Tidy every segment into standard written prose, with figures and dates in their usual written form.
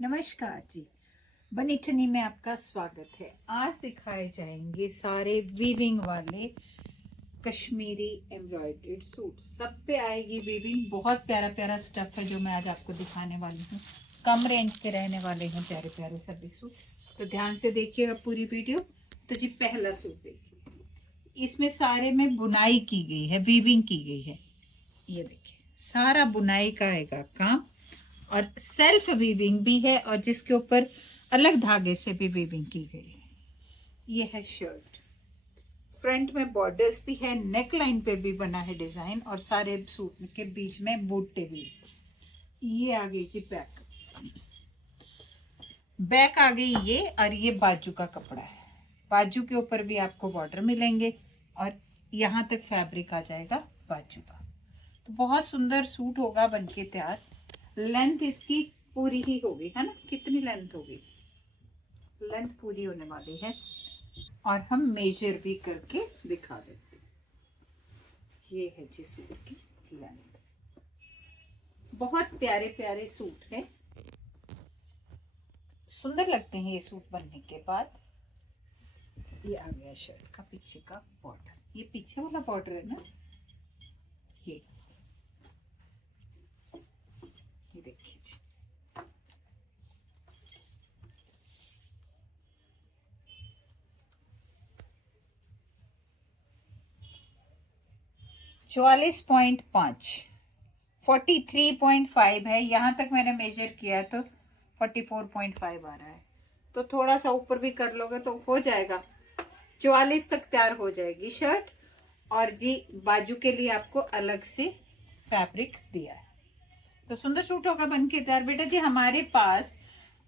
नमस्कार जी। बनी ठनी में आपका स्वागत है। आज दिखाए जाएंगे सारे वीविंग वाले कश्मीरी एम्ब्रॉयडर्ड सूट। सब पे आएगी वीविंग। बहुत प्यारा प्यारा स्टफ है जो मैं आज आपको दिखाने वाली हूँ। कम रेंज के रहने वाले हैं प्यारे प्यारे सभी सूट, तो ध्यान से देखिएगा पूरी वीडियो। तो जी पहला सूट देखिए, इसमें सारे में बुनाई की गई है, वीविंग की गई है। ये देखिए सारा बुनाई का आएगा काम, और सेल्फ वीविंग भी है, और जिसके ऊपर अलग धागे से भी वीविंग की गई है। ये है शर्ट, फ्रंट में बॉर्डर्स भी है, नेक लाइन पे भी बना है डिजाइन, और सारे सूट के बीच में बूटे भी। ये आ गई जी बैक, बैक आ गई ये, और ये बाजू का कपड़ा है। बाजू के ऊपर भी आपको बॉर्डर मिलेंगे, और यहाँ तक फैब्रिक आ जाएगा बाजू का। तो बहुत सुंदर सूट होगा बनके तैयार। लेंथ इसकी पूरी ही होगी, है ना? कितनी लेंथ होगी? लेंथ पूरी होने वाली है, और हम मेजर भी करके दिखा देते हैं। ये है जी सूट की लेंथ। बहुत प्यारे प्यारे सूट है, सुंदर लगते हैं ये सूट बनने के बाद। ये आ गया शर्ट का पीछे का बॉर्डर, ये पीछे वाला बॉर्डर है ना, ये देखिए जी। चौवालीस 43.5 है। यहाँ तक मैंने मेजर किया तो 44.5 आ रहा है। तो थोड़ा सा ऊपर भी कर लोगे तो हो जाएगा, 44 तक तैयार हो जाएगी शर्ट। और जी बाजू के लिए आपको अलग से फैब्रिक दिया है। तो सुंदर सूट होगा बन के तैयार। बेटा जी हमारे पास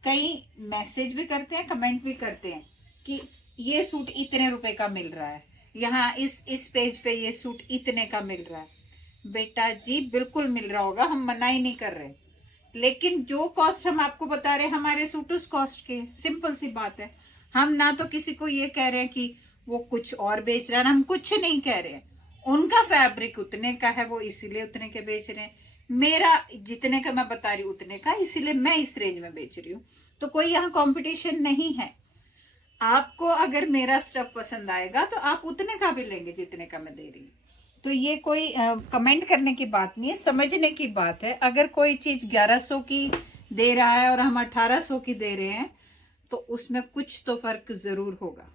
कई मैसेज भी करते हैं, कमेंट भी करते हैं कि ये सूट इतने रुपए का मिल रहा है, यहाँ इस पेज पे ये सूट इतने का मिल रहा है। बेटा जी बिल्कुल मिल रहा होगा, हम मना ही नहीं कर रहे, लेकिन जो कॉस्ट हम आपको बता रहे हैं हमारे सूट उस कॉस्ट के। सिंपल सी बात है। हम ना तो किसी को ये कह रहे हैं कि वो कुछ और बेच रहा है, हम कुछ नहीं कह रहे हैं। उनका फैब्रिक उतने का है, वो इसीलिए उतने के बेच रहे हैं। मेरा जितने का मैं बता रही हूँ उतने का, इसीलिए मैं इस रेंज में बेच रही हूँ। तो कोई यहाँ कंपटीशन नहीं है। आपको अगर मेरा स्टफ पसंद आएगा तो आप उतने का भी लेंगे जितने का मैं दे रही हूँ। तो ये कोई कमेंट करने की बात नहीं है, समझने की बात है। अगर कोई चीज 1100 की दे रहा है और हम 1800 की दे रहे हैं तो उसमें कुछ तो फर्क जरूर होगा।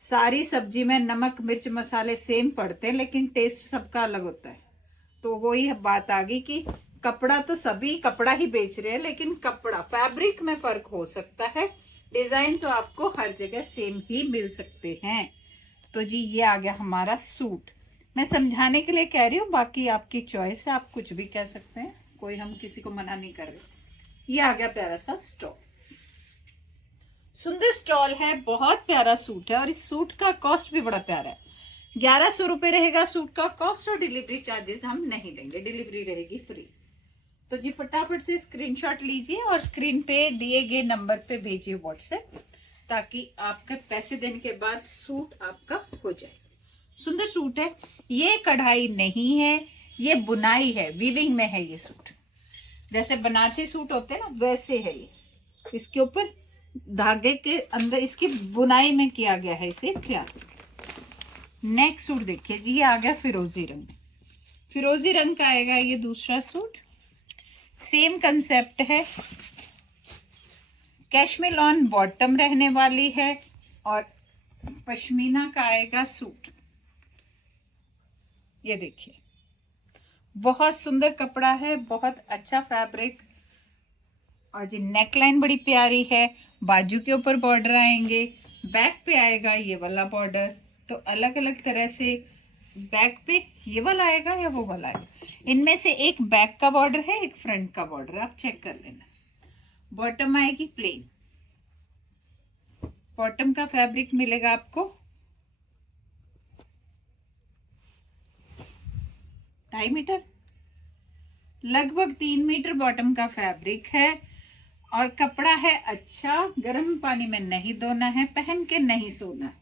सारी सब्जी में नमक मिर्च मसाले सेम पड़ते हैं, लेकिन टेस्ट सबका अलग होता है। तो वही बात आ गई कि कपड़ा तो सभी कपड़ा ही बेच रहे हैं, लेकिन कपड़ा फैब्रिक में फर्क हो सकता है। डिजाइन तो आपको हर जगह सेम ही मिल सकते हैं। तो जी ये आ गया हमारा सूट। मैं समझाने के लिए कह रही हूँ, बाकी आपकी चॉइस है, आप कुछ भी कह सकते हैं, कोई हम किसी को मना नहीं कर रहे। ये आ गया प्यारा सा स्टॉल, सुंदर स्टॉल है, बहुत प्यारा सूट है, और इस सूट का कॉस्ट भी बड़ा प्यारा है। 1100 रुपये रहेगा सूट का कॉस्ट, और डिलीवरी चार्जेस हम नहीं लेंगे, डिलीवरी रहेगी फ्री। तो जी फटाफट से स्क्रीनशॉट लीजिए और स्क्रीन पे दिए गए नंबर पे भेजिए व्हाट्सएप, ताकि आपके पैसे देने के बाद सूट आपका हो जाए। सुंदर सूट है, ये कढ़ाई नहीं है, ये बुनाई है, वीविंग में है ये सूट। जैसे बनारसी सूट होते हैं ना, वैसे है ये। इसके ऊपर धागे के अंदर इसकी बुनाई में किया गया है इसे क्या। नेक्स्ट सूट देखिए जी, ये आ गया फिरोजी रंग। फिरोजी रंग का आएगा ये दूसरा सूट। सेम कंसेप्ट है, कैशमीर ऑन बॉटम रहने वाली है, और पश्मीना का आएगा सूट। ये देखिए बहुत सुंदर कपड़ा है, बहुत अच्छा फैब्रिक, और जी नेकलाइन बड़ी प्यारी है। बाजू के ऊपर बॉर्डर आएंगे, बैक पे आएगा ये वाला बॉर्डर। तो अलग अलग तरह से बैक पे ये वाला आएगा या वो वाला आएगा, इनमें से एक बैक का बॉर्डर है, एक फ्रंट का बॉर्डर, आप चेक कर लेना। बॉटम आएगी प्लेन, बॉटम का फैब्रिक मिलेगा आपको 2.5 मीटर, लगभग 3 मीटर बॉटम का फैब्रिक है। और कपड़ा है अच्छा, गर्म पानी में नहीं धोना है, पहन के नहीं सोना।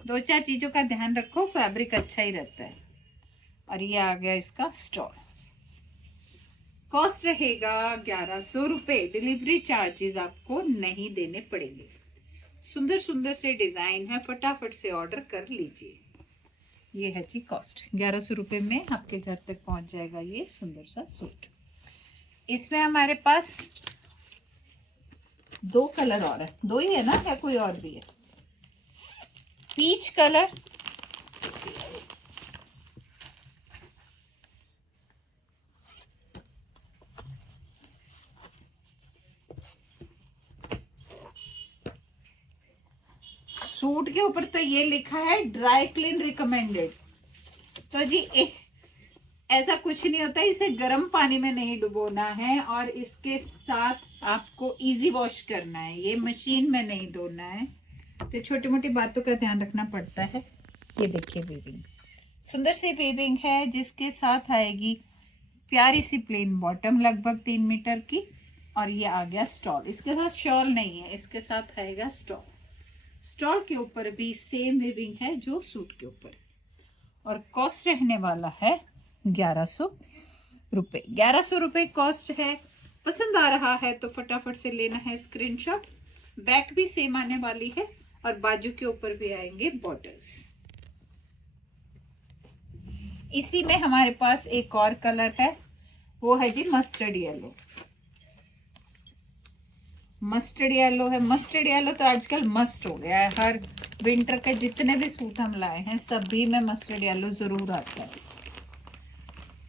2-4 चीजों का ध्यान रखो, फैब्रिक अच्छा ही रहता है। और ये आ गया इसका स्टॉल। कॉस्ट रहेगा 1100 रुपये। डिलीवरी चार्जेस आपको नहीं देने पड़ेंगे। सुंदर सुंदर से डिजाइन है, फटाफट से ऑर्डर कर लीजिए। ये है जी कॉस्ट, 1100 रुपये में आपके घर तक पहुंच जाएगा ये सुंदर सा सूट। इसमें हमारे पास 2 कलर और है, 2 ही है ना या कोई और भी है? पीच कलर, सूट के ऊपर तो ये लिखा है ड्राई क्लीन रिकमेंडेड। तो जी ऐसा कुछ नहीं होता, इसे गर्म पानी में नहीं डुबोना है और इसके साथ आपको इजी वॉश करना है, ये मशीन में नहीं धोना है। तो छोटी मोटी बातों का ध्यान रखना पड़ता है। ये देखिए वीविंग, सुंदर सी वीविंग है जिसके साथ आएगी प्यारी सी प्लेन बॉटम लगभग 3 मीटर की, और ये आ गया स्टॉल। इसके साथ शॉल नहीं है, इसके साथ आएगा स्टॉल। स्टॉल के ऊपर भी सेम वीविंग है जो सूट के ऊपर, और कॉस्ट रहने वाला है 1100 रुपये। 1100 रुपये कॉस्ट है। पसंद आ रहा है तो फटाफट से लेना है स्क्रीनशॉट। बैक भी सेम आने वाली है और बाजू के ऊपर भी आएंगे बॉर्डर्स। इसी में हमारे पास एक और कलर है, वो है जी मस्टर्ड येलो। मस्टर्ड येलो है। मस्टर्ड येलो तो आजकल मस्ट हो गया है, हर विंटर के जितने भी सूट हम लाए हैं सभी में मस्टर्ड येलो जरूर आता है।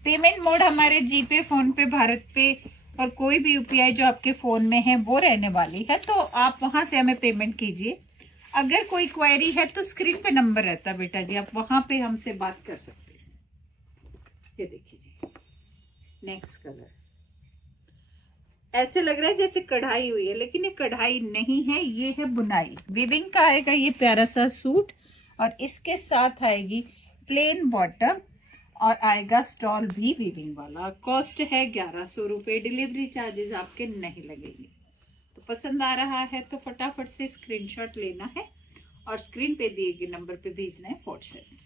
पेमेंट मोड हमारे जीपे, फोन पे, भारत पे और कोई भी यूपीआई जो आपके फोन में है वो रहने वाली है, तो आप वहां से हमें पेमेंट कीजिए। अगर कोई क्वेरी है तो स्क्रीन पे नंबर रहता है बेटा जी, आप वहां पे हमसे बात कर सकते हैं। ये देखिए जी नेक्स्ट कलर, ऐसे लग रहा है जैसे कढ़ाई हुई है, लेकिन ये कढ़ाई नहीं है, ये है बुनाई। वीविंग का आएगा ये प्यारा सा सूट, और इसके साथ आएगी प्लेन बॉटम और आएगा स्टॉल भी वीविंग वाला। कॉस्ट है 1100 रुपये। डिलीवरी चार्जेस आपके नहीं लगेंगे। तो पसंद आ रहा है तो फटाफट से स्क्रीनशॉट लेना है और स्क्रीन पे दिए गए नंबर पे भेजना है व्हाट्सएप।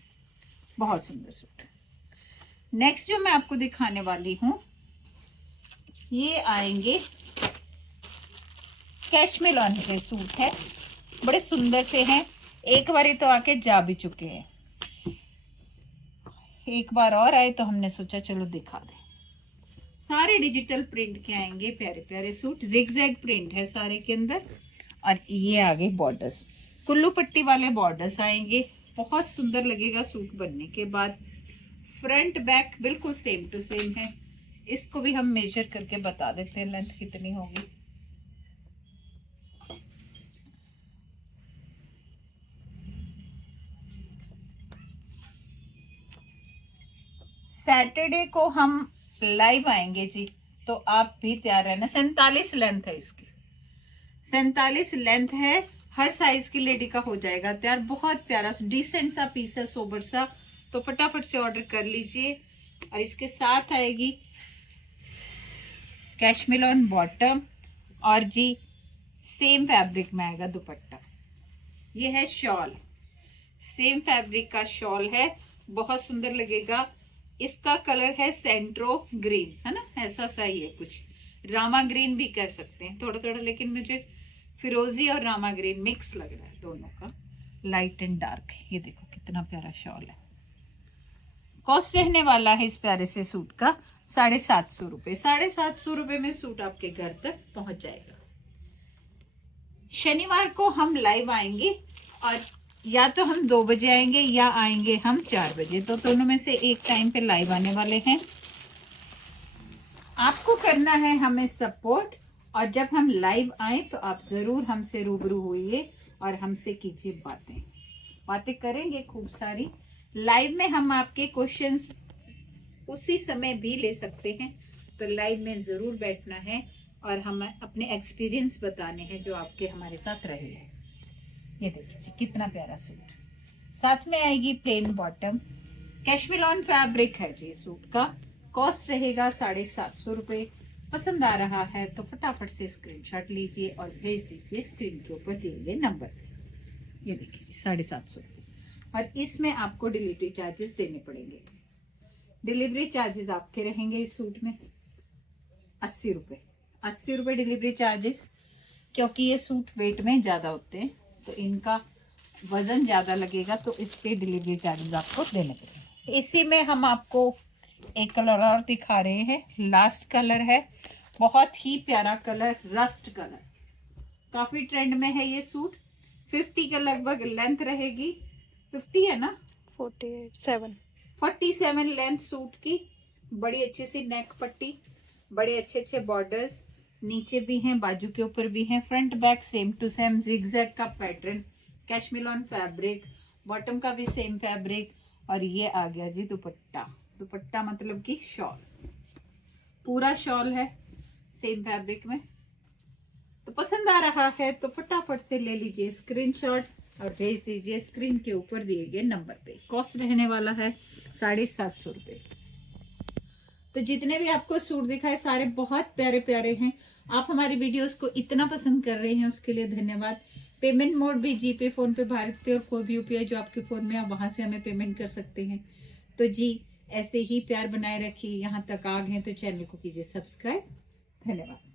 बहुत सुंदर सूट। नेक्स्ट जो मैं आपको दिखाने वाली हूँ, ये आएंगे कैशमिलन के सूट है, बड़े सुंदर से हैं। एक बार तो आके जा भी चुके हैं, एक बार और आए तो हमने सोचा चलो दिखा दें। सारे डिजिटल प्रिंट के आएंगे प्यारे प्यारे सूट, जिगजैग प्रिंट है सारे के अंदर, और ये आगे बॉर्डर्स, कुल्लू पट्टी वाले बॉर्डर्स आएंगे। बहुत सुंदर लगेगा सूट बनने के बाद। फ्रंट बैक बिल्कुल सेम टू सेम है। इसको भी हम मेजर करके बता देते हैं लेंथ कितनी होगी। सैटरडे को हम लाइव आएंगे जी, तो आप भी तैयार रहना। 47 लेंथ है इसकी, 47 लेंथ है। हर साइज की लेडी का हो जाएगा तैयार। बहुत प्यारा डिसेंट सा पीस है, सोबर सा, तो फटाफट से ऑर्डर कर लीजिए। और इसके साथ आएगी कैशमिलन बॉटम, और जी सेम फैब्रिक में आएगा दुपट्टा। ये है शॉल, सेम फैब्रिक का शॉल है, बहुत सुंदर लगेगा। इसका कलर है सेंट्रो ग्रीन, है ना, ऐसा सा ही है कुछ, रामा ग्रीन भी कह सकते हैं थोड़ा थोड़ा, लेकिन मुझे फिरोजी और रामा ग्रीन मिक्स लग रहा है दोनों का, लाइट एंड डार्क। ये देखो कितना प्यारा शॉल है। कॉस्ट रहने वाला है इस प्यारे से सूट का 750 रुपये। 750 रुपये में सूट आपके घर तक पहुंच जाएगा। शनिवार को हम लाइव आएंगे, और या तो हम 2 बजे आएंगे या आएंगे हम 4 बजे, तो दोनों में से एक टाइम पे लाइव आने वाले हैं। आपको करना है हमें सपोर्ट, और जब हम लाइव आए तो आप जरूर हमसे रूबरू होइए और हमसे कीजिए बातें करेंगे खूब सारी। लाइव में हम आपके क्वेश्चंस उसी समय भी ले सकते हैं, तो लाइव में जरूर बैठना है और हम अपने एक्सपीरियंस बताने हैं जो आपके हमारे साथ रहे हैं। ये देखिए कितना प्यारा सूट, साथ में आएगी प्लेन बॉटम। कैशमिलन फैब्रिक है जी सूट का। कॉस्ट रहेगा 750 रुपये। पसंद आ रहा है तो फटाफट से स्क्रीनशॉट लीजिए और भेज दीजिए स्क्रीन के ऊपर दिए गए नंबर पे। ये देखिए जी 750, और इसमें आपको डिलीवरी चार्जेस देने पड़ेंगे। डिलीवरी चार्जेस आपके रहेंगे इस सूट में 80 रुपये, 80 रुपये डिलीवरी चार्जेस, क्योंकि ये सूट वेट में ज़्यादा होते हैं तो इनका वज़न ज़्यादा लगेगा, तो इसके डिलीवरी चार्जेस आपको देने पड़ेंगे। इसी में हम आपको एक कलर और दिखा रहे हैं, लास्ट कलर है, बहुत ही प्यारा कलर, रस्ट कलर, काफ़ी ट्रेंड में है ये सूट। 50 के लगभग लेंथ रहेगी, 50 है ना, 47 लेंथ सूट की, बड़ी अच्छी सी नेक पट्टी, बड़े अच्छे अच्छे बॉर्डर्स, नीचे भी हैं, बाजू के ऊपर भी हैं, front back same to same, zigzag का पैटर्न, कैशमिलॉन फैब्रिक, बॉटम का भी सेम फैब्रिक, और ये आ गया जी दुपट्टा। दुपट्टा मतलब कि शॉल, पूरा शॉल है सेम फैब्रिक में। तो पसंद आ रहा है तो फटाफट से ले लीजिए स्क्रीनशॉट और भेज दीजिए स्क्रीन के ऊपर दिए गए नंबर पे। कॉस्ट रहने वाला है 750 रुपये। तो जितने भी आपको सूट दिखाए सारे बहुत प्यारे प्यारे हैं। आप हमारी वीडियोस को इतना पसंद कर रहे हैं उसके लिए धन्यवाद। पेमेंट मोड भी जीपे, फोन पे, भारत पे और कोई भी यूपीआई जो आपके फ़ोन में, आप वहाँ से हमें पेमेंट कर सकते हैं। तो जी ऐसे ही प्यार बनाए रखिए। यहाँ तक आ गए तो चैनल को कीजिए सब्सक्राइब। धन्यवाद।